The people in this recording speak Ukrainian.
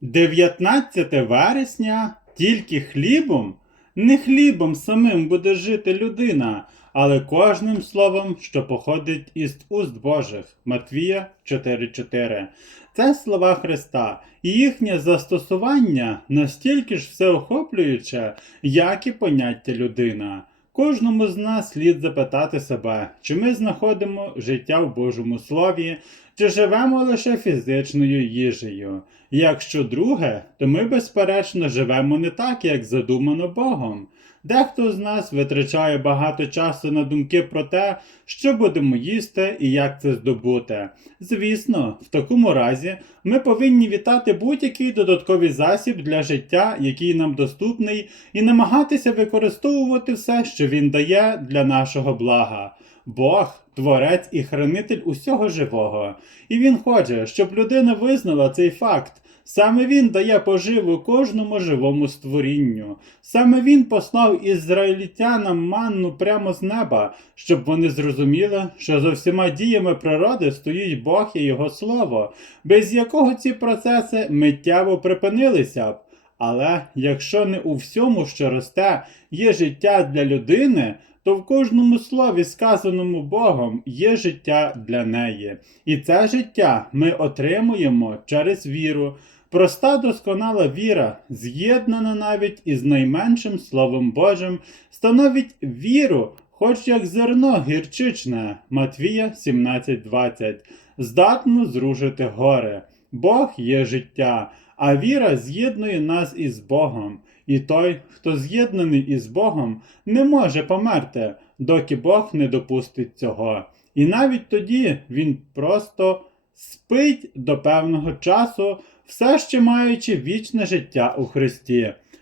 19 вересня тільки хлібом, не хлібом самим буде жити людина, але кожним словом, що походить із уст Божих. Матвія 4.4. Це слова Христа, і їхнє застосування настільки ж всеохоплююче, як і поняття людина. Кожному з нас слід запитати себе, чи ми знаходимо життя в Божому Слові, чи живемо лише фізичною їжею. Якщо друге, то ми, безперечно, живемо не так, як задумано Богом. Дехто з нас витрачає багато часу на думки про те, що будемо їсти і як це здобути. Звісно, в такому разі ми повинні вітати будь-який додатковий засіб для життя, який нам доступний, і намагатися використовувати все, що він дає для нашого блага. Бог творець і хранитель усього живого. І він хоче, щоб людина визнала цей факт. Саме він дає поживу кожному живому створінню. Саме він послав ізраїльтянам манну прямо з неба, щоб вони зрозуміли, що за всіма діями природи стоїть Бог і Його Слово, без якого ці процеси миттєво припинилися б. Але якщо не у всьому, що росте, є життя для людини, то в кожному слові, сказаному Богом, є життя для неї. І це життя ми отримуємо через віру. Проста досконала віра, з'єднана навіть із найменшим Словом Божим, становить віру, хоч як зерно гірчичне, Матвія 17.20, здатно зрушити гори. Бог є життя, а віра з'єднує нас із Богом. І той, хто з'єднаний із Богом, не може померти, доки Бог не допустить цього. І навіть тоді він просто спить до певного часу, все ще маючи вічне життя у Христі.